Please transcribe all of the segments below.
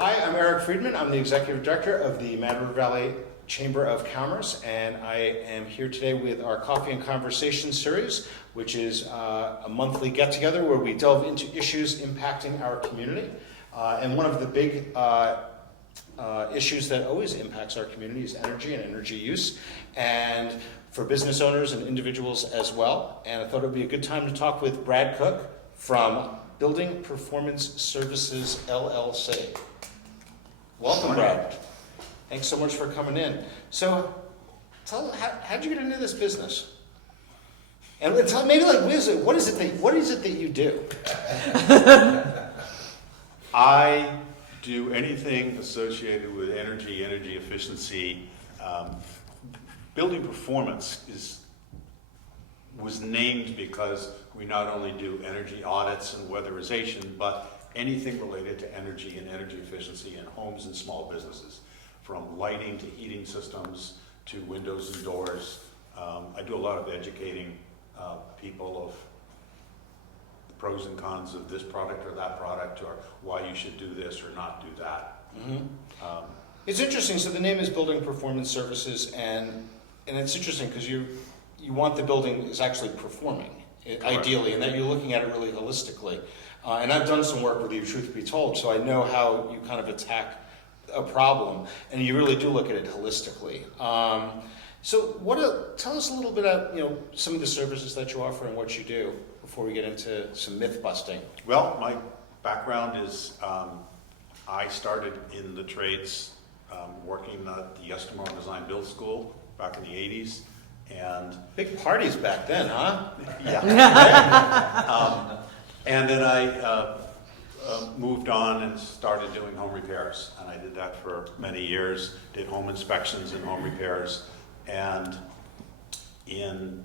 Hi, I'm Eric Friedman. I'm the Executive Director of the Mad River Valley Chamber of Commerce, and I am here today with our Coffee and Conversation series, which is a monthly get-together where we delve into issues impacting our community. And one of the big issues that always impacts our community is energy and energy use, and for business owners and individuals as well. And I thought it would be a good time to talk with Brad Cook from Building Performance Services, LLC. Welcome, Brad. Thanks so much for coming in. So, how'd you get into this business? And tell maybe like what is it that you do? I do anything associated with energy efficiency. Building performance was named because we not only do energy audits and weatherization, but anything related to energy and energy efficiency in homes and small businesses, from lighting to heating systems to windows and doors. I do a lot of educating people of the pros and cons of this product or that product, or why you should do this or not do that. Mm-hmm. It's interesting. So the name is Building Performance Services, and it's interesting because you want the building is actually performing ideally, and that you're looking at it really holistically. And I've done some work with you, truth be told, so I know how you kind of attack a problem, and you really do look at it holistically. So tell us a little bit about some of the services that you offer and what you do before we get into some myth busting. Well, my background is I started in the trades working at the Estimar Design Build School back in the 80s. And big parties back then, huh? Yeah. And then I moved on and started doing home repairs. And I did that for many years, did home inspections and home repairs. And in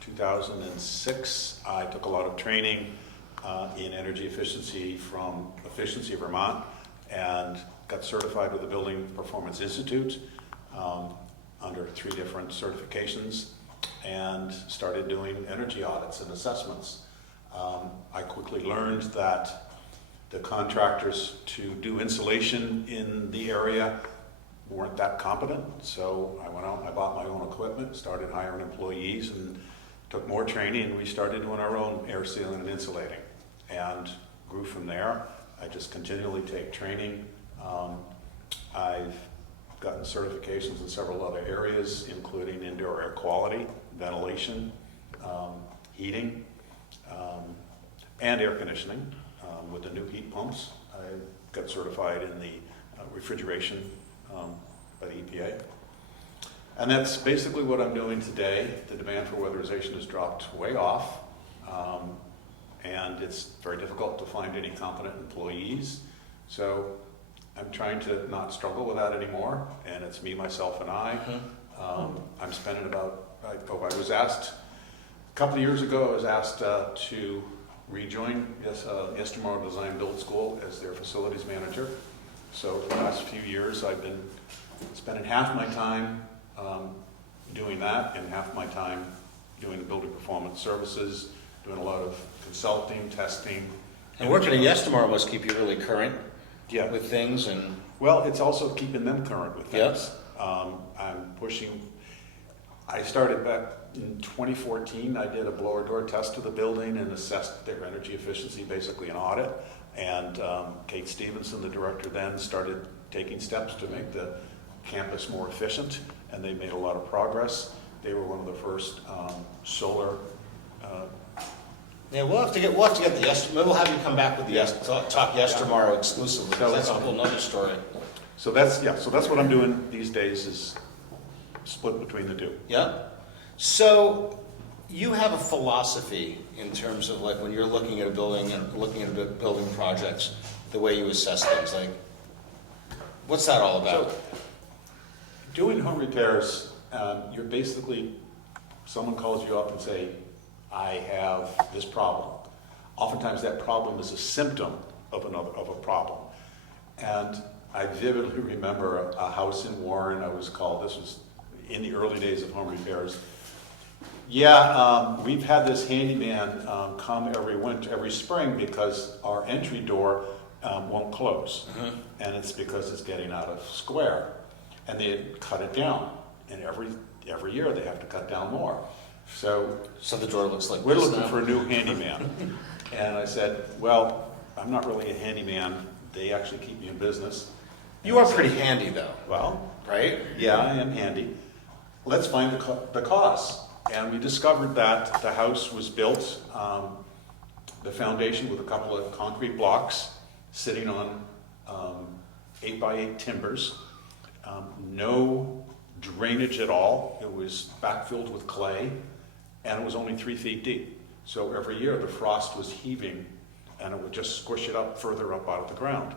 2006, I took a lot of training in energy efficiency from Efficiency Vermont and got certified with the Building Performance Institute under 3 different certifications, and started doing energy audits and assessments. I quickly learned that the contractors to do insulation in the area weren't that competent, so I went out and I bought my own equipment, started hiring employees, and took more training, and we started doing our own air sealing and insulating, and grew from there. I just continually take training. I've gotten certifications in several other areas, including indoor air quality, ventilation, heating, and air conditioning. With the new heat pumps, I got certified in the refrigeration by the EPA. And that's basically what I'm doing today. The demand for weatherization has dropped way off, and it's very difficult to find any competent employees. So I'm trying to not struggle with that anymore, and it's me, myself, and I. I'm spending I was asked, a couple of years ago, I was asked to rejoin Estimar Design Build School as their facilities manager. So for the last few years, I've been spending half my time doing that and half my time doing building performance services, doing a lot of consulting, testing. And working at Estimar must keep you really current. Yeah. With things and... Well, it's also keeping them current with things. Yep. I'm pushing... I started back in 2014. I did a blower door test of the building and assessed their energy efficiency, basically an audit. And Kate Stevenson, the director then, started taking steps to make the campus more efficient, and they made a lot of progress. They were one of the first solar... Yeah, we'll have to get the Estimar. We'll have you come back with the talk tomorrow exclusively. So that's a whole other story. So that's what I'm doing these days, is split between the two. Yeah. So you have a philosophy in terms of like when you're looking at a building and looking at building projects, the way you assess things. Like, what's that all about? So, doing home repairs, you're basically, someone calls you up and say, I have this problem. Oftentimes that problem is a symptom of a problem. And I vividly remember a house in Warren, this was in the early days of home repairs. We've had this handyman come every spring because our entry door won't close. And it's because it's getting out of square. And they cut it down. And every year they have to cut down more. So So the door looks like we're this looking now. for a new handyman. And I said, well, I'm not really a handyman. They actually keep me in business. You are pretty handy though, Well, right? yeah, I am handy. Let's find the costs. And we discovered that the house was built, the foundation with a couple of concrete blocks sitting on 8x8 timbers. No drainage at all. It was backfilled with clay, and it was only 3 feet deep. So every year the frost was heaving, and it would just squish it up further up out of the ground.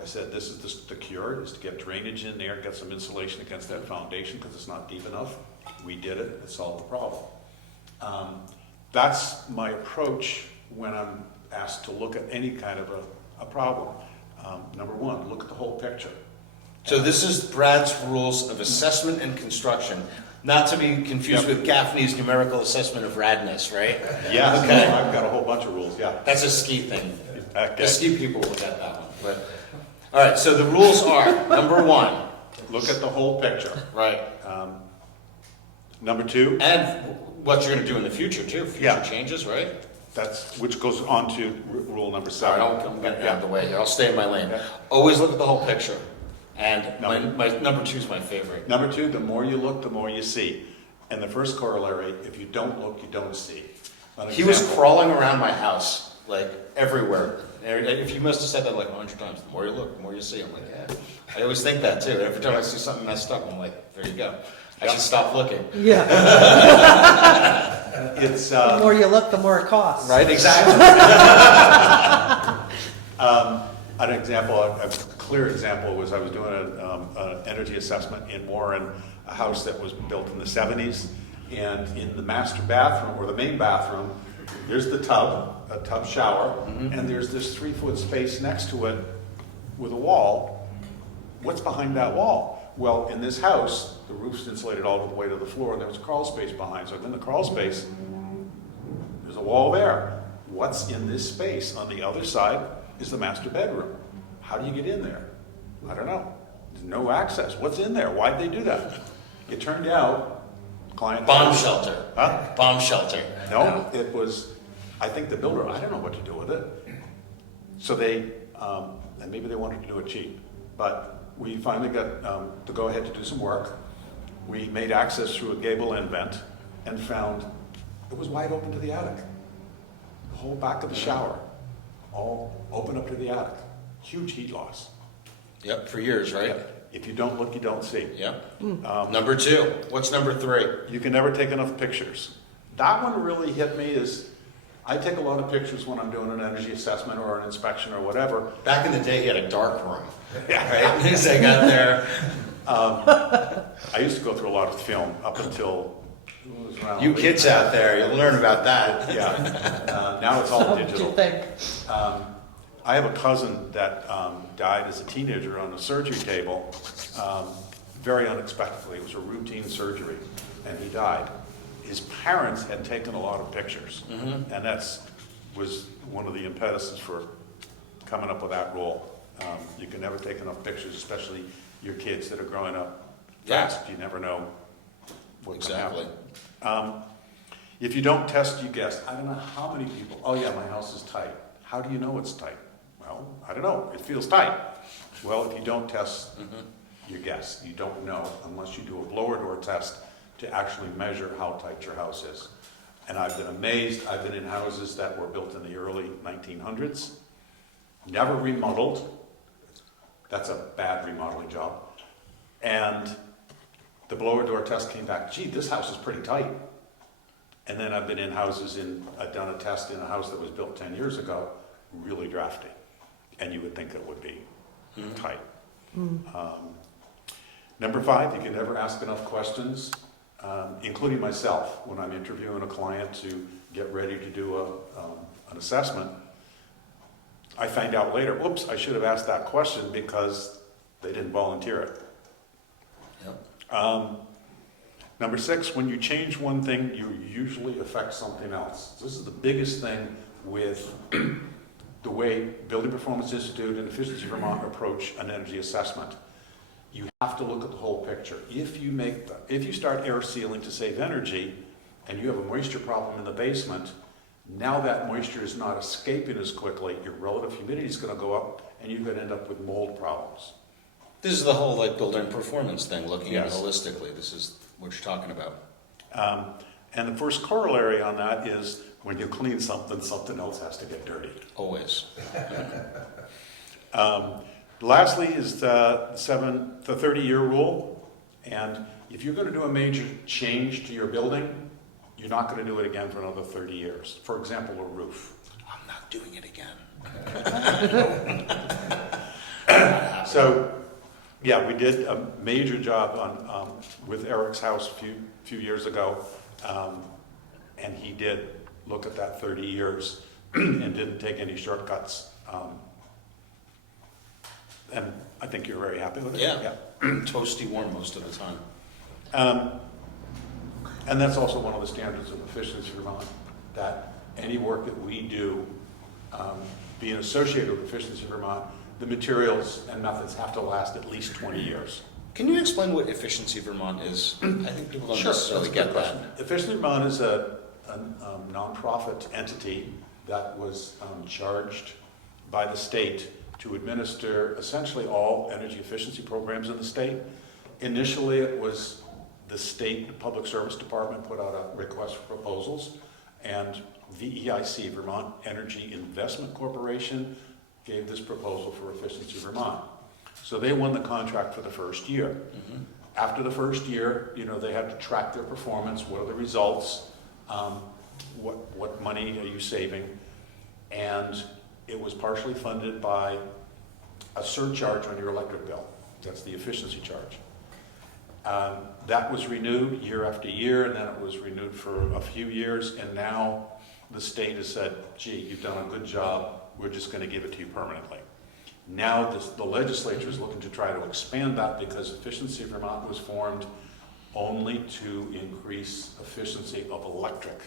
I said, this is the cure, is to get drainage in there, get some insulation against that foundation because it's not deep enough. We did it, it solved the problem. That's my approach when I'm asked to look at any kind of a problem. Number one, look at the whole picture. So this is Brad's rules of assessment and construction, not to be confused Yep. with Gaffney's numerical assessment of radness, right? Yes, Okay. I've got a whole bunch of rules, yeah. That's a ski thing. Okay. The ski people will get that one. But all right, so the rules are number one, Look at the whole picture. right, Number two, and what you're going to do in the future too, future Yeah. changes, right? which goes on to rule number Sorry, 7. I'm getting out of the way here. I'll stay in my lane. Yeah. Always look at the whole picture. And Number- my number 2 is my favorite. Number 2, the more you look, the more you see. And the first corollary, if you don't look, you don't see. An He was example- crawling around my house, like everywhere. If you must have said that like 100 times, the more you look, the more you see. I'm like, yeah. I always think that too. Every time I see something messed up, I'm like, there you go. I should stop looking. Yeah, It's, the more you look, the more it costs. Right? Exactly. an example, a clear example was I was doing an energy assessment in Warren, a house that was built in the 70s. And in the master bathroom, or the main bathroom, there's the tub, a tub shower, and there's this 3-foot space next to it with a wall. What's behind that wall? Well, in this house, the roof's insulated all the way to the floor, and there was a crawl space behind. So in the crawl space, there's a wall there. What's in this space? On the other side is the master bedroom. How do you get in there? I don't know. There's no access. What's in there? Why'd they do that? It turned out, client... Bomb shelter. Huh? Bomb shelter. No, it was, I think the builder, I don't know what to do with it. So they, and maybe they wanted to do it cheap, but we finally got to go ahead to do some work. We made access through a gable end vent and found it was wide open to the attic. The whole back of the shower, all open up to the attic. Huge heat loss. Yep, for years, right? If you don't look, you don't see. Yep. Number 2. What's number 3? You can never take enough pictures. That one really hit me is, I take a lot of pictures when I'm doing an energy assessment or an inspection or whatever. Back in the day, he had a dark room. Yeah. Right? As I got there. I used to go through a lot of film up until it was around You late kids 90s. out there, you'll learn about that. Yeah. Now it's all What did digital. you think? I have a cousin that died as a teenager on a surgery table, very unexpectedly. It was a routine surgery, and he died. His parents had taken a lot of pictures, and that's was one of the impetuses for coming up with that rule. You can never take enough pictures, especially your kids that are growing up Yeah. fast. You never know what can happen. Exactly. If you don't test, you guess. I don't know how many people, oh yeah, my house is tight. How do you know it's tight? Well, I don't know, it feels tight. Well, if you don't test, you guess. You don't know unless you do a blower door test to actually measure how tight your house is. And I've been amazed, I've been in houses that were built in the early 1900s, never remodeled. That's a bad remodeling job. And the blower door test came back, gee, this house is pretty tight. And then I've been in houses I've done a test in a house that was built 10 years ago, really drafty. And you would think it would be tight. Number 5, you can never ask enough questions, including myself when I'm interviewing a client to get ready to do an assessment. I find out later, whoops, I should have asked that question because they didn't volunteer it. Yep. Number 6, when you change one thing, you usually affect something else. This is the biggest thing with the way Building Performance Institute and Efficiency Vermont approach an energy assessment. You have to look at the whole picture. If you start air sealing to save energy and you have a moisture problem in the basement, now that moisture is not escaping as quickly, your relative humidity is going to go up and you're going to end up with mold problems. This is the whole like building performance thing, looking at it Yes. holistically. This is what you're talking about. And the first corollary on that is when you clean something, something else has to get dirty. Always. Lastly is the 30-year rule. And if you're going to do a major change to your building, you're not going to do it again for another 30 years. For example, a roof. I'm not doing it again. So, yeah, we did a major job on with Eric's house a few years ago, and he did look at that 30 years and didn't take any shortcuts. And I think you're very happy with it. Yeah. Toasty warm most of the time. And that's also one of the standards of Efficiency Vermont, that any work that we do, being associated with Efficiency Vermont, the materials and methods have to last at least 20 years. Can you explain what Efficiency Vermont is? I think people don't Sure, necessarily that's a get good that. question. Efficiency Vermont is a nonprofit entity that was charged by the state to administer essentially all energy efficiency programs in the state. Initially, it was the state public service department put out a request for proposals, and VEIC, Vermont Energy Investment Corporation, gave this proposal for Efficiency Vermont. So they won the contract for the first year. Mm-hmm. After the first year, they had to track their performance. What are the results? What money are you saving? And it was partially funded by a surcharge on your electric bill. That's the efficiency charge. That was renewed year after year, and then it was renewed for a few years, and now the state has said, gee, you've done a good job, we're just going to give it to you permanently. Now the legislature is looking to try to expand that because Efficiency Vermont was formed only to increase efficiency of electric.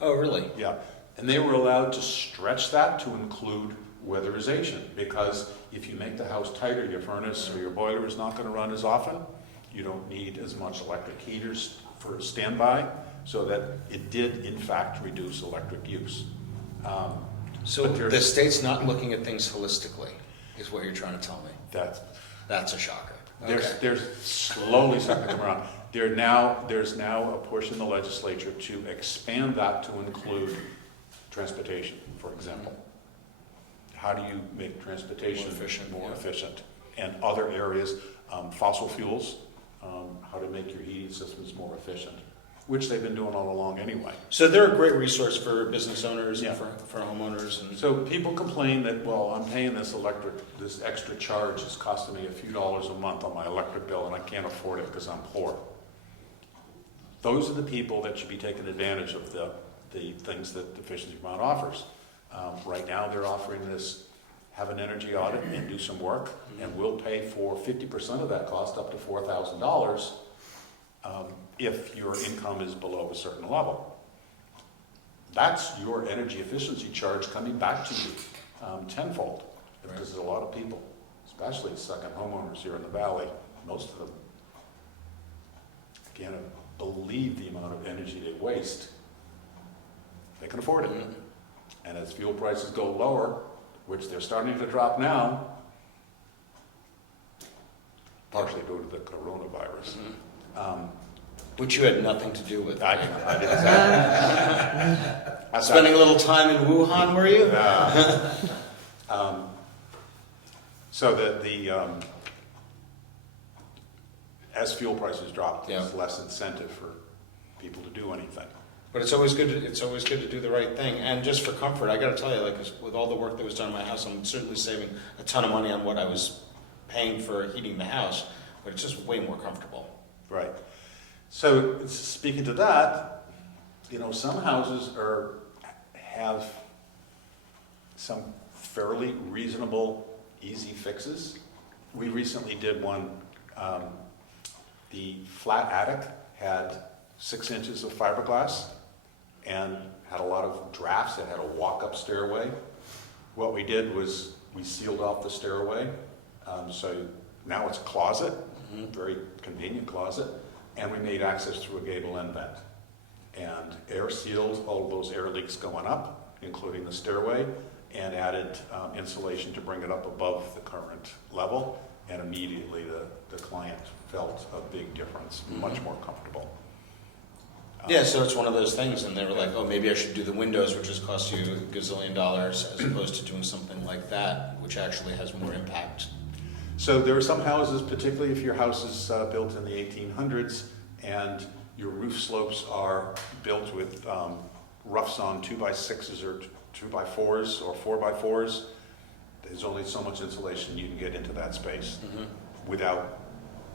Oh, really? Yeah, and they were allowed to stretch that to include weatherization, because if you make the house tighter, your furnace or your boiler is not going to run as often. You don't need as much electric heaters for standby, so that it did, in fact, reduce electric use. So But the state's not looking at things holistically, is what you're trying to tell me. That's a shocker. They're slowly starting to come around. There's now a push in the legislature to expand that to include transportation, for example. How do you make transportation more efficient? And other areas, fossil fuels, how to make your heating systems more efficient, which they've been doing all along anyway. So they're a great resource for business owners Yeah. and for homeowners. And So people complain that, well, I'm paying this extra charge is costing me a few dollars a month on my electric bill, and I can't afford it because I'm poor. Those are the people that should be taking advantage of the things that Efficiency Vermont offers. Right now, they're offering this, have an energy audit and do some work, and we'll pay for 50% of that cost, up to $4,000, if your income is below a certain level. That's your energy efficiency charge coming back to you tenfold, because there's a lot of people, especially second homeowners here in the valley, most of them can't believe the amount of energy they waste. They can afford it. And as fuel prices go lower, which they're starting to drop now, partially due to the coronavirus. which you had nothing to do with. I didn't say. Spending a little time in Wuhan, were you? So that as fuel prices drop, there's Yeah. less incentive for people to do anything. But it's always good. It's always good to do the right thing, and just for comfort, I got to tell you, like with all the work that was done in my house, I'm certainly saving a ton of money on what I was paying for heating the house. But it's just way more comfortable. Right. So speaking to that, some houses have some fairly reasonable, easy fixes. We recently did one. The flat attic had 6 inches of fiberglass and had a lot of drafts. It had a walk-up stairway. What we did was we sealed off the stairway, so now it's a closet, very convenient closet, and we made access through a gable end vent. And air sealed all of those air leaks going up, including the stairway, and added insulation to bring it up above the current level. And immediately the client felt a big difference, much more comfortable. Yeah, so it's one of those things, and they were like, oh, maybe I should do the windows, which has cost you a gazillion dollars, as opposed to doing something like that, which actually has more impact. So there are some houses, particularly if your house is built in the 1800s and your roof slopes are built with roughs on 2x6s or 2x4s or 4x4s, there's only so much insulation you can get into that space without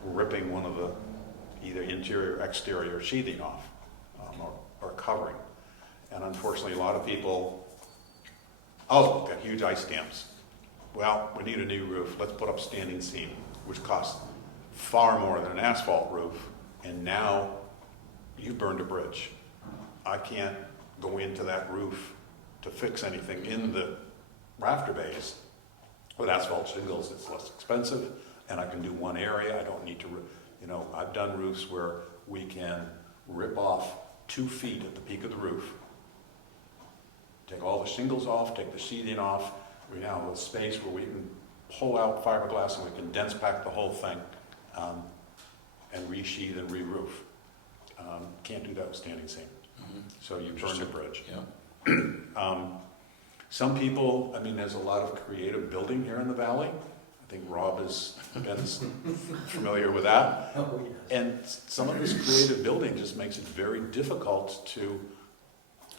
ripping one of the either interior or exterior sheathing off or covering. And unfortunately, a lot of people, oh, got huge ice dams. Well, we need a new roof. Let's put up standing seam, which costs far more than an asphalt roof. And now you burned a bridge. I can't go into that roof to fix anything in the rafter bays. With asphalt shingles, it's less expensive, and I can do one area. I don't need to, I've done roofs where we can rip off 2 feet at the peak of the roof, take all the shingles off, take the sheathing off. We now have a space where we can pull out fiberglass and we can dense pack the whole thing and resheathe and re-roof. Can't do that with standing seam. So you burn a bridge. Yeah. Some people, there's a lot of creative building here in the valley. I think Rob has been familiar with that. Oh, yes. And some of this creative building just makes it very difficult to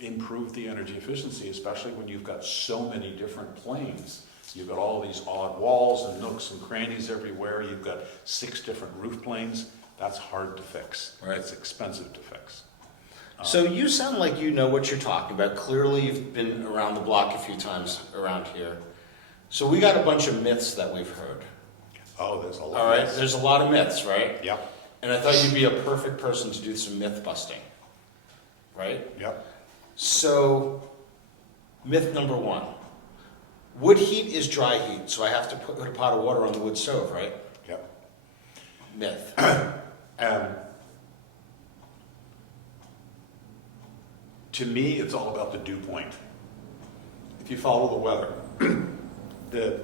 improve the energy efficiency, especially when you've got so many different planes. You've got all these odd walls and nooks and crannies everywhere. You've got 6 different roof planes. That's hard to fix. Right. It's expensive to fix. So you sound like you know what you're talking about. Clearly, you've been around the block a few times around here. So we got a bunch of myths that we've heard. Oh, there's a lot. All right, there's a lot of myths, right? Yep. And I thought you'd be a perfect person to do some myth busting, right? Yep. So, myth number 1. Wood heat is dry heat, so I have to put a pot of water on the wood stove, right? Yep. Myth. To me, it's all about the dew point. If you follow the weather, the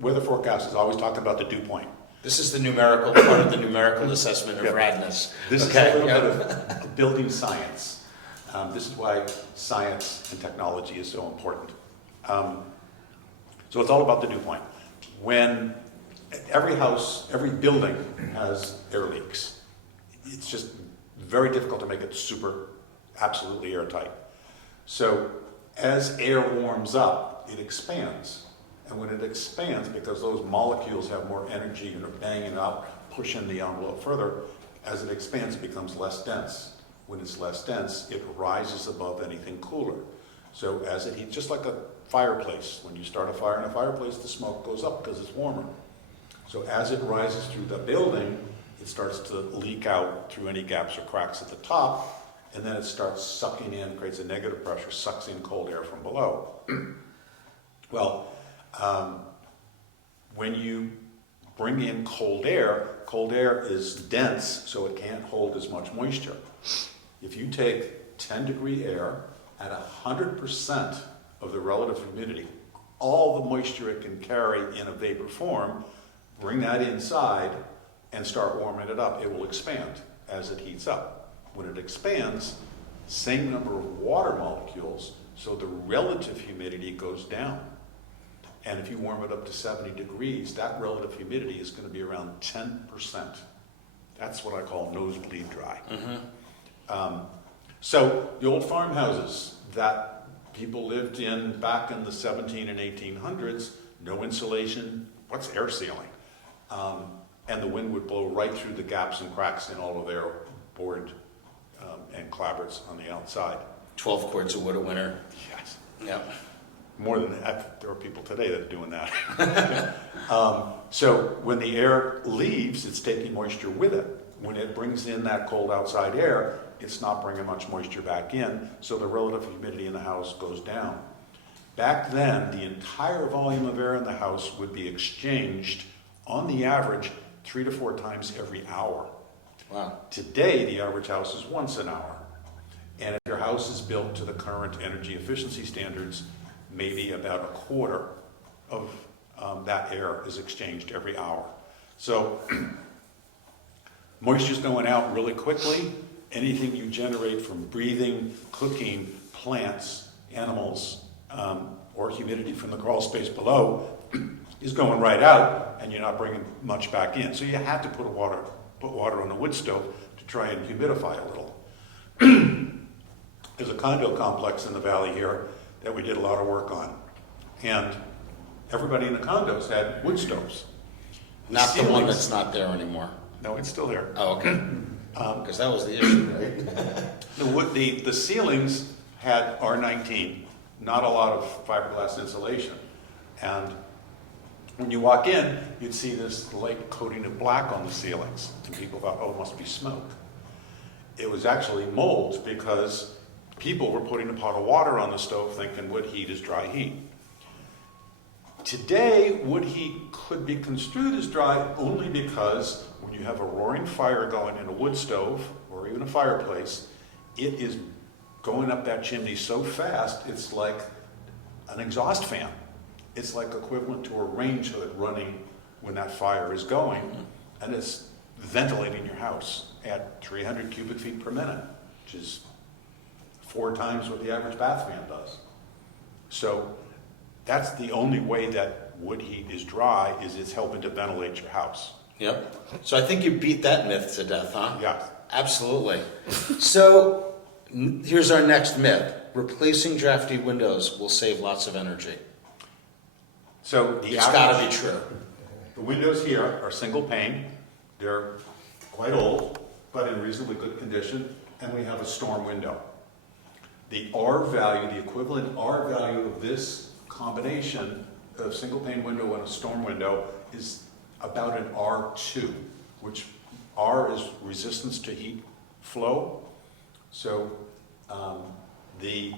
weather forecast is always talking about the dew point. This is the numerical part of the numerical assessment of Yep. radness. This Okay, is a little yeah. bit of building science. This is why science and technology is so important. So it's all about the dew point. When every house, every building has air leaks, it's just very difficult to make it absolutely airtight. So as air warms up, it expands. And when it expands, because those molecules have more energy and are banging up, pushing the envelope further, as it expands, it becomes less dense. When it's less dense, it rises above anything cooler. So as it heats, just like a fireplace, when you start a fire in a fireplace, the smoke goes up because it's warmer. So as it rises through the building, it starts to leak out through any gaps or cracks at the top, and then it starts sucking in, creates a negative pressure, sucks in cold air from below. Well, when you bring in cold air is dense, so it can't hold as much moisture. If you take 10-degree air at 100% of the relative humidity, all the moisture it can carry in a vapor form, bring that inside and start warming it up, it will expand as it heats up. When it expands, same number of water molecules, so the relative humidity goes down. And if you warm it up to 70 degrees, that relative humidity is going to be around 10%. That's what I call nosebleed dry. So the old farmhouses that people lived in back in the 17 and 1800s, no insulation, what's air sealing? And the wind would blow right through the gaps and cracks in all of their board and clapboards on the outside. 12 quarts of wood a winter. Yes. Yeah. More than that, there are people today that are doing that. So when the air leaves, it's taking moisture with it. When it brings in that cold outside air, it's not bringing much moisture back in, so the relative humidity in the house goes down. Back then, the entire volume of air in the house would be exchanged, on the average, 3 to 4 times every hour. Wow. Today, the average house is once an hour. And if your house is built to the current energy efficiency standards, maybe about a quarter of that air is exchanged every hour. So moisture's going out really quickly. Anything you generate from breathing, cooking, plants, animals, or humidity from the crawl space below is going right out, and you're not bringing much back in. So you had to put water on a wood stove to try and humidify a little. There's a condo complex in the valley here that we did a lot of work on, and everybody in the condos had wood stoves. Not the one ceilings- that's not there anymore. No, it's still there. Oh, okay. Because that was the issue, right? The ceilings had R19, not a lot of fiberglass insulation. And when you walk in, you'd see this light coating of black on the ceilings. And people thought, oh, it must be smoke. It was actually mold because people were putting a pot of water on the stove thinking wood heat is dry heat. Today, wood heat could be construed as dry only because when you have a roaring fire going in a wood stove or even a fireplace, it is going up that chimney so fast, it's like an exhaust fan. It's like equivalent to a range hood running when that fire is going, and it's ventilating your house at 300 cubic feet per minute, which is 4 times what the average bath fan does. So that's the only way that wood heat is dry, is it's helping to ventilate your house. Yep. So I think you beat that myth to death, huh? Yeah. Absolutely. So here's our next myth. Replacing drafty windows will save lots of energy. So It's got to be true. The windows here are single pane. They're quite old, but in reasonably good condition, and we have a storm window. The R value, the equivalent R value of this combination of single pane window and a storm window is about an R2, which R is resistance to heat flow. So the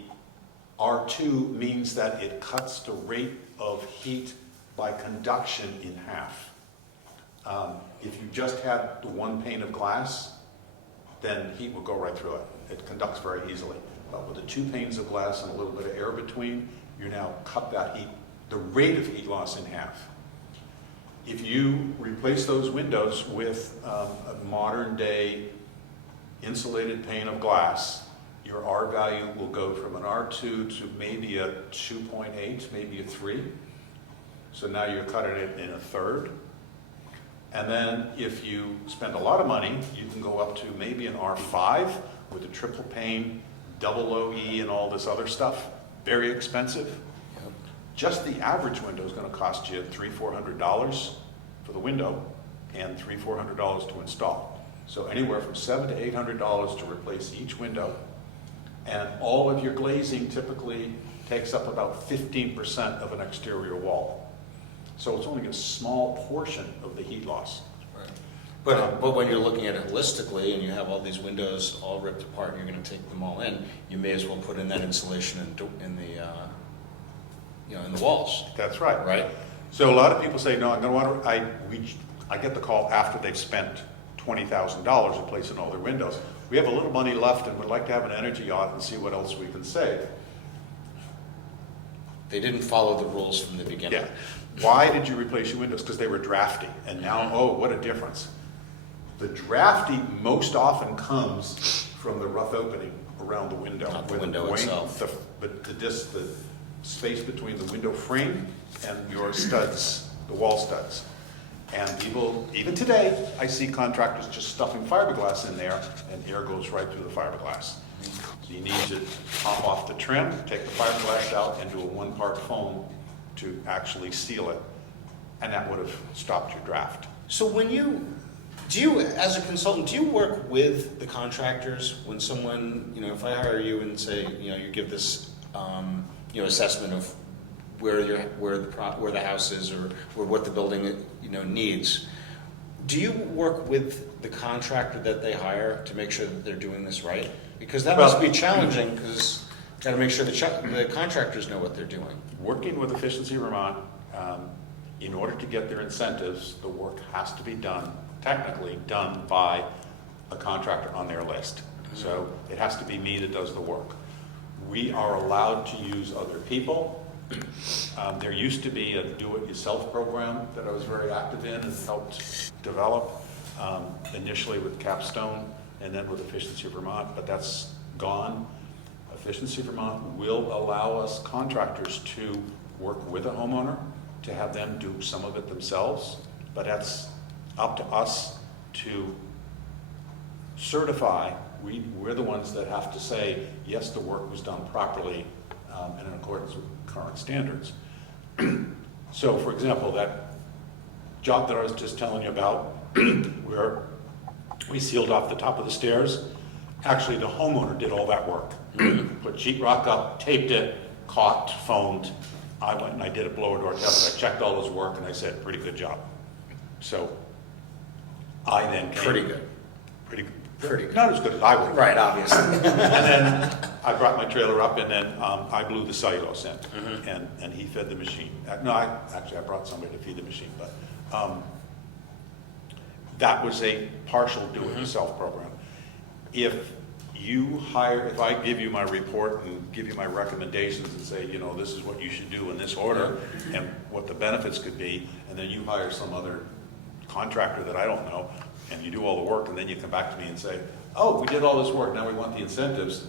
R2 means that it cuts the rate of heat by conduction in half. If you just had the one pane of glass, then heat would go right through it. It conducts very easily. But with the 2 panes of glass and a little bit of air between, you now cut that heat, the rate of heat loss in half. If you replace those windows with a modern day insulated pane of glass, your R value will go from an R2 to maybe a 2.8, maybe a 3. So now you're cutting it in a third. And then if you spend a lot of money, you can go up to maybe an R5 with a triple pane, double OE and all this other stuff. Very expensive. Yep. Just the average window is going to cost you $300-400 for the window and $300-400 to install. So anywhere from $700 to $800 to replace each window. And all of your glazing typically takes up about 15% of an exterior wall. So it's only a small portion of the heat loss. Right. But when you're looking at it holistically and you have all these windows all ripped apart and you're going to take them all in, you may as well put in that insulation in the walls. That's right. Right? So a lot of people say, no, I'm going to want to, I get the call after they've spent $20,000 replacing all their windows. We have a little money left and would like to have an energy audit and see what else we can save. They didn't follow the rules from the beginning. Yeah. Why did you replace your windows? Because they were drafty. And now, oh, what a difference. The drafty most often comes from the rough opening around the window. Not the where window itself. The space between the window frame and your studs, the wall studs. And people, even today, I see contractors just stuffing fiberglass in there and air goes right through the fiberglass. So you need to pop off the trim, take the fiberglass out and do a 1-part foam to actually seal it. And that would have stopped your draft. So do you, as a consultant, do you work with the contractors when someone, if I hire you and say, you give this, assessment of where the house is or what the building, needs, do you work with the contractor that they hire to make sure that they're doing this right? Because that must be challenging because, Got to make sure the contractors know what they're doing. Working with Efficiency Vermont, in order to get their incentives, the work has to be done, technically done by a contractor on their list. So it has to be me that does the work. We are allowed to use other people. There used to be a do-it-yourself program that I was very active in and helped develop, initially with Capstone and then with Efficiency Vermont, but that's gone. Efficiency Vermont will allow us contractors to work with a homeowner, to have them do some of it themselves, but that's up to us to certify. We're the ones that have to say, yes, the work was done properly and in accordance with current standards. So, for example, that job that I was just telling you about, where we sealed off the top of the stairs, actually the homeowner did all that work. Put sheetrock up, taped it, caulked, foamed. I went and I did a blower door test. I checked all his work and I said, pretty good job. So I then came. Pretty good. Pretty Pretty good. Not as good as I would. Right, obviously. And then I brought my trailer up and then I blew the cellulose in and he fed the machine. No, I brought somebody to feed the machine, but that was a partial do-it-yourself program. If I give you my report and give you my recommendations and say, you know, this is what you should do in this order and what the benefits could be, and then you hire some other contractor that I don't know, and you do all the work, and then you come back to me and say, oh, we did all this work, now we want the incentives.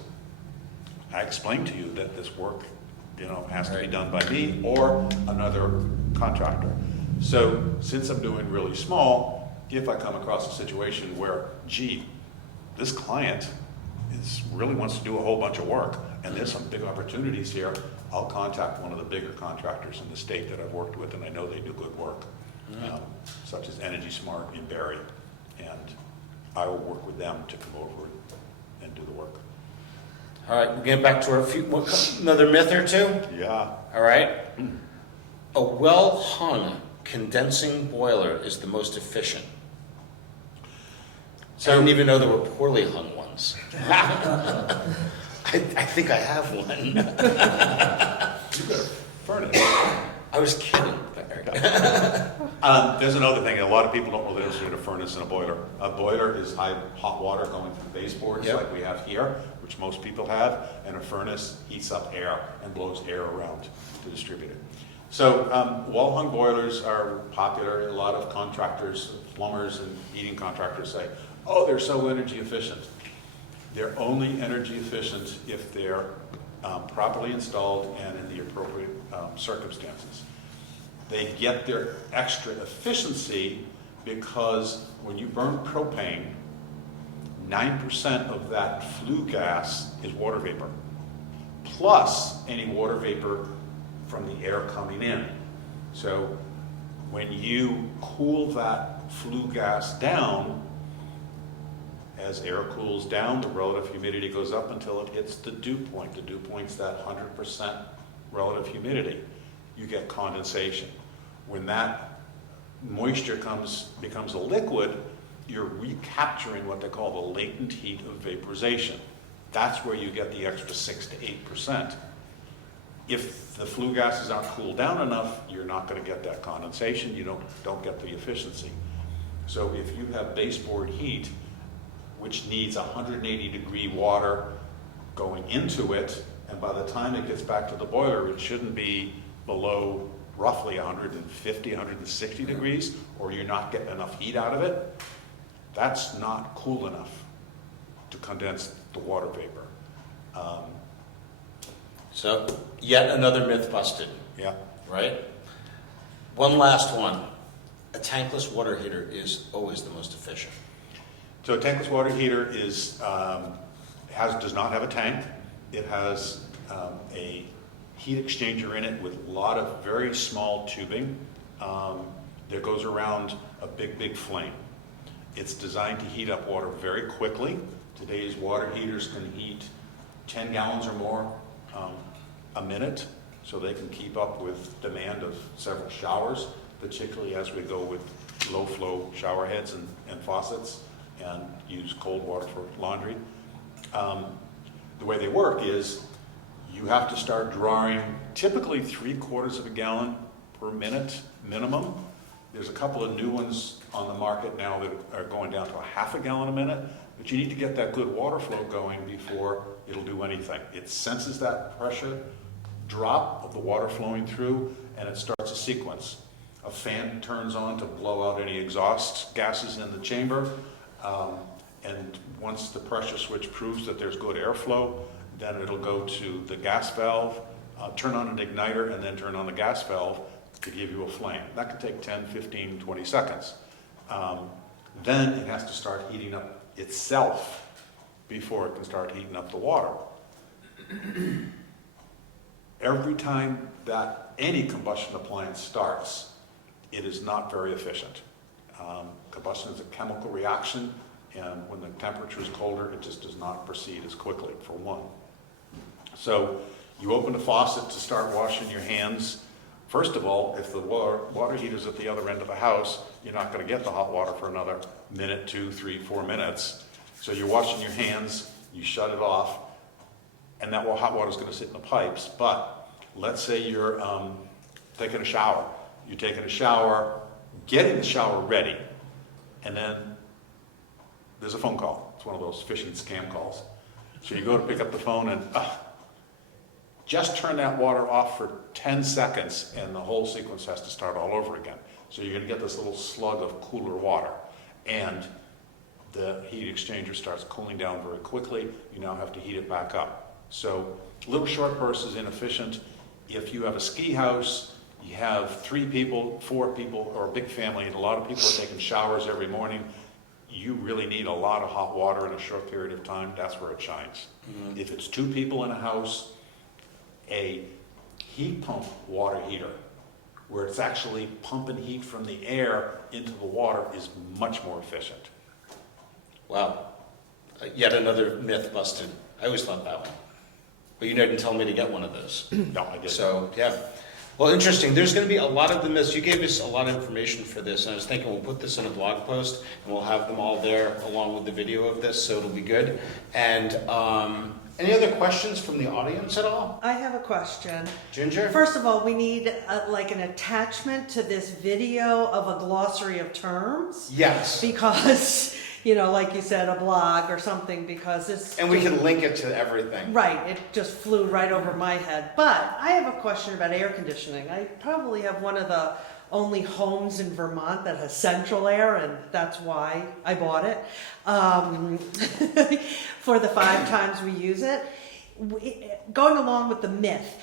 I explained to you that this work, you know, has to be done by me or another contractor. So since I'm doing really small, if I come across a situation where, gee, this client really wants to do a whole bunch of work, and there's some big opportunities here, I'll contact one of the bigger contractors in the state that I've worked with, and I know they do good work, such as Energy Smart in Barrie, and I will work with them to come over and do the work. All right, we're getting back to another myth or two. Yeah. All right. A well-hung condensing boiler is the most efficient. So I didn't even know there were poorly hung ones. I think I have one. You got a furnace. I was kidding. There's another thing. A lot of people don't really understand a furnace and a boiler. A boiler is hot water going through baseboards like we have here, which most people have, and a furnace heats up air and blows air around to distribute it. So wall-hung boilers are popular. A lot of contractors, plumbers and heating contractors say, oh, they're so energy efficient. They're only energy efficient if they're properly installed and in the appropriate circumstances. They get their extra efficiency because when you burn propane, 9% of that flue gas is water vapor, plus any water vapor from the air coming in. So when you cool that flue gas down, as air cools down, the relative humidity goes up until it hits the dew point. The dew point's that 100% relative humidity. You get condensation. When that moisture becomes a liquid, you're recapturing what they call the latent heat of vaporization. That's where you get the extra 6 to 8%. If the flue gases aren't cooled down enough, you're not going to get that condensation. You don't get the efficiency. So if you have baseboard heat, which needs 180 degree water going into it, and by the time it gets back to the boiler, it shouldn't be below roughly 150, 160 degrees, or you're not getting enough heat out of it. That's not cool enough to condense the water vapor. So, yet another myth busted. Yeah. Right? One last one. A tankless water heater is always the most efficient. So a tankless water heater does not have a tank. It has a heat exchanger in it with a lot of very small tubing that goes around a big flame. It's designed to heat up water very quickly. Today's water heaters can heat 10 gallons or more a minute, so they can keep up with demand of several showers, particularly as we go with low flow shower heads and faucets and use cold water for laundry. The way they work is you have to start drawing typically 3/4 of a gallon per minute minimum. There's a couple of new ones on the market now that are going down to a 1/2 gallon a minute, but you need to get that good water flow going before it'll do anything. It senses that pressure drop of the water flowing through, and it starts a sequence. A fan turns on to blow out any exhaust gases in the chamber, and once the pressure switch proves that there's good airflow, then it'll go to the gas valve, turn on an igniter, and then turn on the gas valve to give you a flame. That could take 10, 15, 20 seconds. Then it has to start heating up itself before it can start heating up the water. Every time that any combustion appliance starts, it is not very efficient. Combustion is a chemical reaction, and when the temperature is colder, it just does not proceed as quickly, for one. So you open the faucet to start washing your hands. First of all, if the water heater's at the other end of the house, you're not going to get the hot water for another minute, 2, 3, 4 minutes. So you're washing your hands, you shut it off, and that hot water is going to sit in the pipes. But let's say you're taking a shower. You're taking a shower, getting the shower ready, and then there's a phone call. It's one of those phishing scam calls. So you go to pick up the phone and just turn that water off for 10 seconds and the whole sequence has to start all over again. So you're going to get this little slug of cooler water, and the heat exchanger starts cooling down very quickly. You now have to heat it back up. So little short bursts is inefficient. If you have a ski house, you have 3 people, 4 people, or a big family, and a lot of people are taking showers every morning, you really need a lot of hot water in a short period of time. That's where it shines. Mm-hmm. If it's 2 people in a house, a heat pump water heater, where it's actually pumping heat from the air into the water, is much more efficient. Wow. Yet another myth busted. I always thought that one. But you didn't tell me to get one of those. No, I didn't. So, yeah. Well, interesting. There's going to be a lot of the myths. You gave us a lot of information for this, and I was thinking we'll put this in a blog post, and we'll have them all there along with the video of this, so it'll be good. And any other questions from the audience at all? I have a question. Ginger? First of all, we need like an attachment to this video of a glossary of terms. Yes. Because, you know, like you said, a blog or something, because this... And we can link it to everything. Right, it just flew right over my head. But I have a question about air conditioning. I probably have one of the only homes in Vermont that has central air, and that's why I bought it. For the 5 times we use it. Going along with the myth,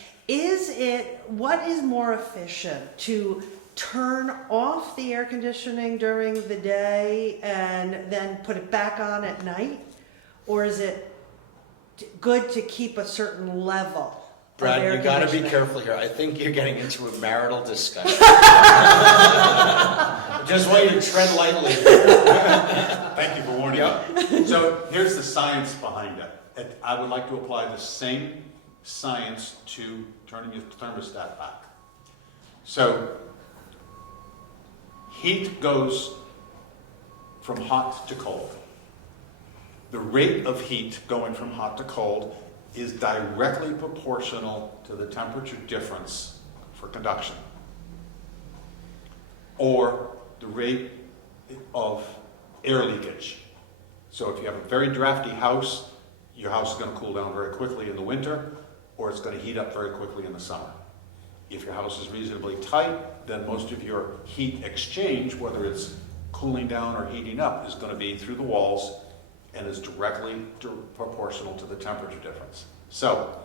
what is more efficient, to turn off the air conditioning during the day and then put it back on at night? Or is it good to keep a certain level? Brad, you got to be careful here. I think you're getting into a marital discussion. Just want you to tread lightly. Thank you for warning me. So here's the science behind it. I would like to apply the same science to turning your thermostat back. So heat goes from hot to cold. The rate of heat going from hot to cold is directly proportional to the temperature difference for conduction, or the rate of air leakage. So if you have a very drafty house, your house is going to cool down very quickly in the winter, or it's going to heat up very quickly in the summer. If your house is reasonably tight, then most of your heat exchange, whether it's cooling down or heating up, is going to be through the walls and is directly proportional to the temperature difference. So,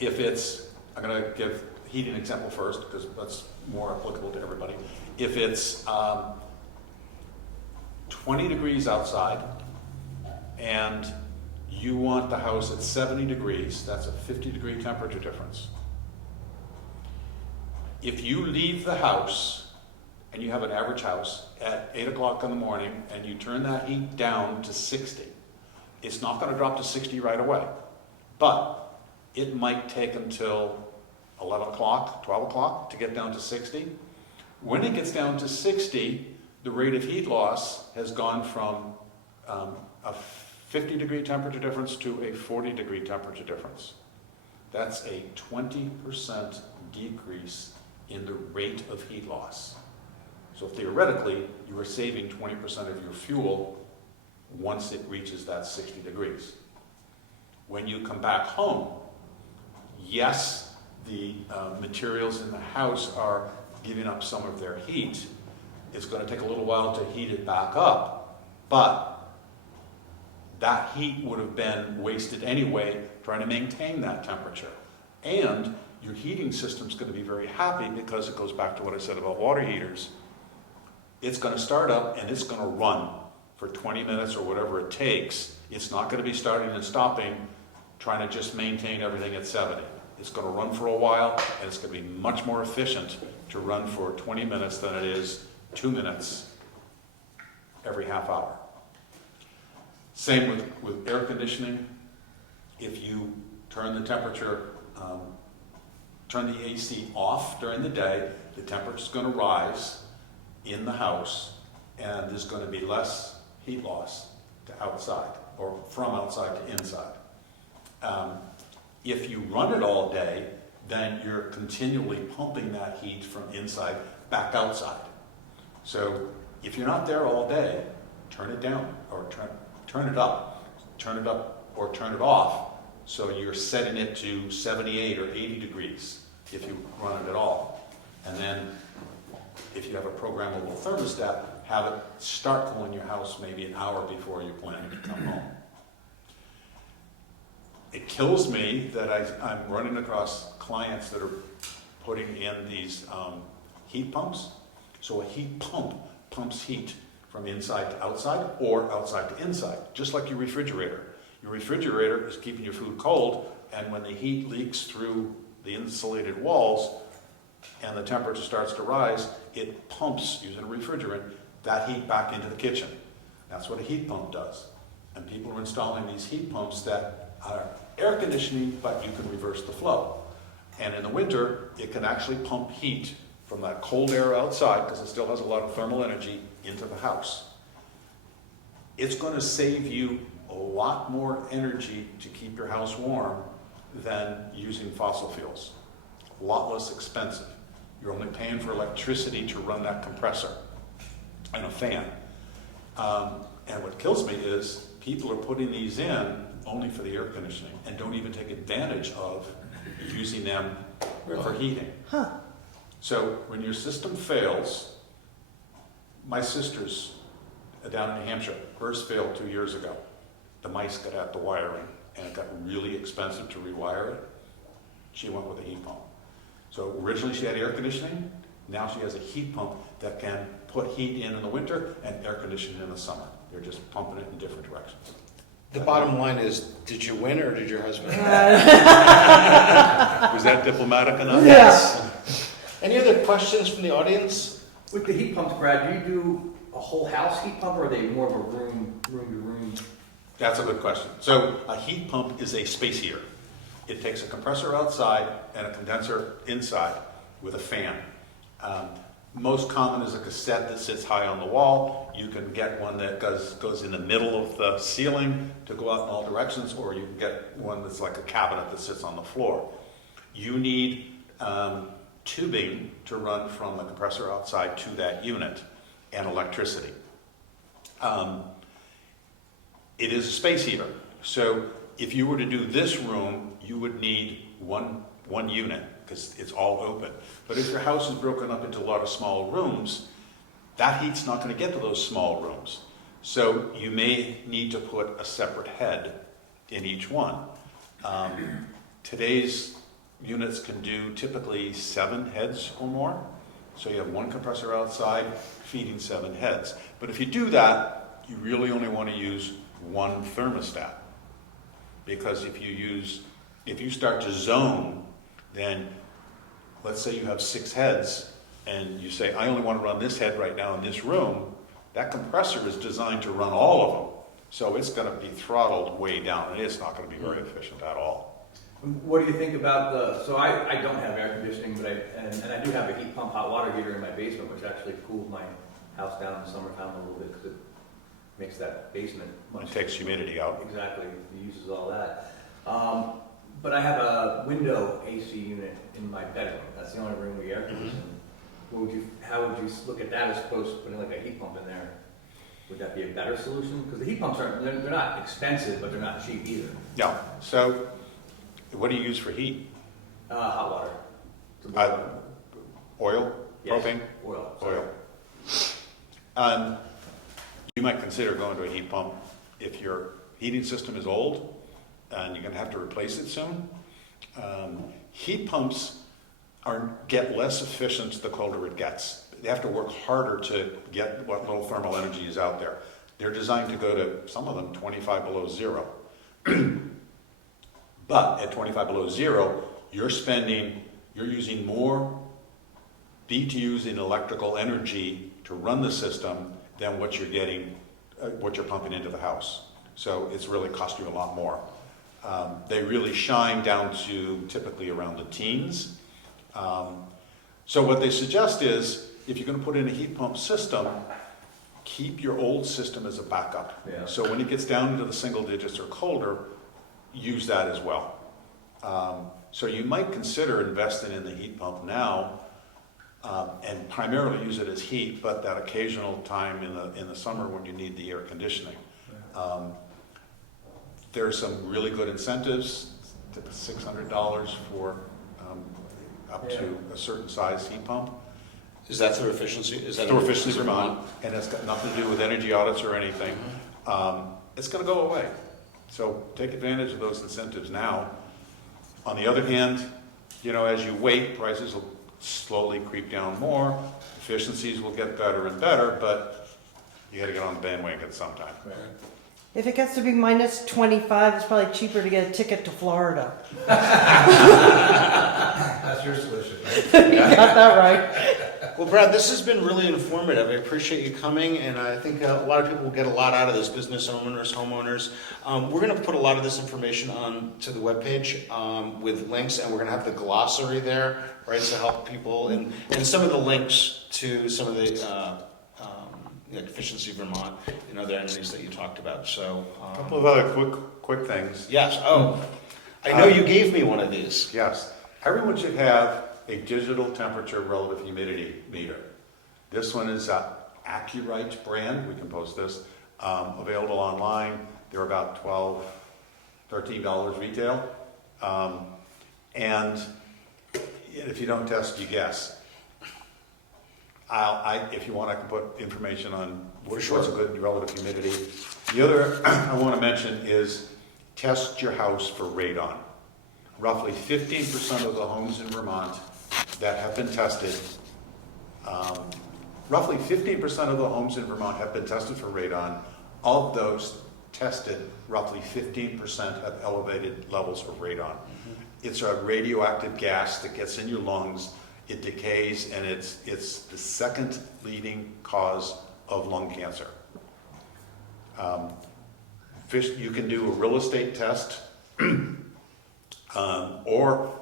if it's, I'm going to give heating example first because that's more applicable to everybody. If it's 20 degrees outside and you want the house at 70 degrees, that's a 50-degree temperature difference. If you leave the house, and you have an average house, at 8 o'clock in the morning, and you turn that heat down to 60, it's not going to drop to 60 right away. But it might take until 11 o'clock, 12 o'clock to get down to 60. When it gets down to 60, the rate of heat loss has gone from a 50-degree temperature difference to a 40-degree temperature difference. That's a 20% decrease in the rate of heat loss. So theoretically, you are saving 20% of your fuel once it reaches that 60 degrees. When you come back home, yes, the materials in the house are giving up some of their heat. It's going to take a little while to heat it back up, but that heat would have been wasted anyway trying to maintain that temperature. And your heating system's going to be very happy because it goes back to what I said about water heaters. It's going to start up and it's going to run for 20 minutes or whatever it takes. It's not going to be starting and stopping, trying to just maintain everything at 70. It's going to run for a while, and it's going to be much more efficient to run for 20 minutes than it is 2 minutes every half hour. Same with air conditioning. If you turn the temperature, turn the AC off during the day, the temperature's going to rise in the house, and there's going to be less heat loss to outside, or from outside to inside. If you run it all day, then you're continually pumping that heat from inside back outside. So if you're not there all day, turn it down, or turn it up or turn it off, so you're setting it to 78 or 80 degrees if you run it at all. And then if you have a programmable thermostat, have it start cooling your house maybe an hour before you're planning to come home. It kills me that I'm running across clients that are putting in these heat pumps. So a heat pump pumps heat from inside to outside or outside to inside, just like your refrigerator. Your refrigerator is keeping your food cold, and when the heat leaks through the insulated walls and the temperature starts to rise, it pumps, using a refrigerant, that heat back into the kitchen. That's what a heat pump does. And people are installing these heat pumps that are air conditioning, but you can reverse the flow. And in the winter, it can actually pump heat from that cold air outside, because it still has a lot of thermal energy, into the house. It's going to save you a lot more energy to keep your house warm than using fossil fuels. A lot less expensive. You're only paying for electricity to run that compressor and a fan. And what kills me is people are putting these in only for the air conditioning and don't even take advantage of using them for heating. Huh. So when your system fails, my sister's down in New Hampshire, hers failed 2 years ago. The mice got at the wiring and it got really expensive to rewire it. She went with a heat pump. So originally she had air conditioning, now she has a heat pump that can put heat in the winter and air conditioning in the summer. They're just pumping it in different directions. The bottom line is, did you win or did your husband? Was that diplomatic enough? Yes. Any other questions from the audience? With the heat pumps, Brad, do you do a whole house heat pump, or are they more of a room to room? That's a good question. So a heat pump is a space heater. It takes a compressor outside and a condenser inside with a fan. Most common is a cassette that sits high on the wall. You can get one that goes in the middle of the ceiling to go out in all directions, or you can get one that's like a cabinet that sits on the floor. You need tubing to run from the compressor outside to that unit, and electricity. It is a space heater. So if you were to do this room, you would need one unit, because it's all open. But if your house is broken up into a lot of small rooms, that heat's not going to get to those small rooms. So you may need to put a separate head in each one. Today's units can do typically 7 heads or more. So you have one compressor outside feeding 7 heads. But if you do that, you really only want to use one thermostat. Because if you start to zone, then let's say you have 6 heads and you say, I only want to run this head right now in this room, that compressor is designed to run all of them. So it's going to be throttled way down, and it's not going to be very efficient at all. What do you think about so I don't have air conditioning, but I do have a heat pump hot water heater in my basement, which actually cools my house down in the summertime a little bit, because it makes that basement much. It takes humidity out. Exactly, it uses all that. But I have a window AC unit in my bedroom. That's the only room we air condition. How would you look at that as opposed to putting like a heat pump in there? Would that be a better solution? Because the heat pumps they're not expensive, but they're not cheap either. Yeah, so what do you use for heat? Hot water. Oil, Yes. propane? Oil. Sorry. Oil. You might consider going to a heat pump if your heating system is old and you're going to have to replace it soon. Heat pumps get less efficient the colder it gets. They have to work harder to get what little thermal energy is out there. They're designed to go to, some of them, 25 below zero. But at 25 below zero, you're using more BTUs in electrical energy to run the system than what you're getting, what you're pumping into the house. So it's really cost you a lot more. They really shine down to typically around the teens. So what they suggest is, if you're going to put in a heat pump system, keep your old system as a backup. Yeah. So when it gets down into the single digits or colder, use that as well. So you might consider investing in the heat pump now, and primarily use it as heat, but that occasional time in the summer when you need the air conditioning. There's some really good incentives, $600 for up to a certain size heat pump. Is that through efficiency? Is that Through Efficiency Vermont, and it's got nothing to do with energy audits or anything. It's going to go away. So take advantage of those incentives now. On the other hand, as you wait, prices will slowly creep down more. Efficiencies will get better and better, but you got to get on the bandwagon sometime. If it gets to be minus 25, it's probably cheaper to get a ticket to Florida. That's your solution, right? You got that right. Well, Brad, this has been really informative. I appreciate you coming, and I think a lot of people will get a lot out of this, business owners, homeowners. We're going to put a lot of this information on to the webpage with links, and we're going to have the glossary there, right, to help people, and some of the links to some of the like Efficiency Vermont and other entities that you talked about. So, A couple of other quick things. yes. Oh, I know you gave me one of these. Yes, everyone should have a digital temperature relative humidity meter. This one is Accurite brand. We can post this. Available online. They're about $12, $13 retail. And if you don't test, you guess. If you want, I can put information on what's a good relative humidity. The other I want to mention is test your house for radon. Roughly 15% of the homes in Vermont that have been tested, roughly 15% of the homes in Vermont have been tested for radon. Of those tested, roughly 15% have elevated levels of radon. It's a radioactive gas that gets in your lungs. It decays, and it's the second leading cause of lung cancer. You can do a real estate test, or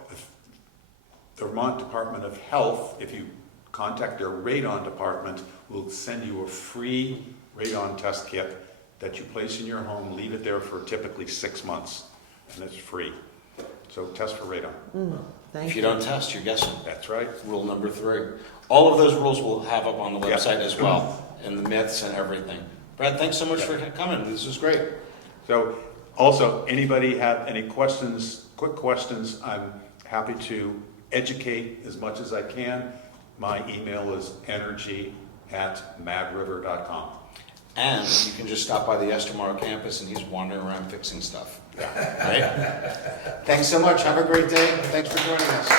the Vermont Department of Health, if you contact their radon department, will send you a free radon test kit that you place in your home, leave it there for typically 6 months, and it's free. So test for radon. Thank If you don't test, you're guessing. That's right. Rule number 3. All of those rules we'll have up on the Yeah. website as well, and the myths and everything. Brad, thanks so much for coming. This was great. So also, anybody have any questions, quick questions, I'm happy to educate as much as I can. My email is energy@madriver.com. And you can just stop by the Estamar campus and he's wandering around fixing stuff. Right? Thanks so much. Have a great day. Thanks for joining us.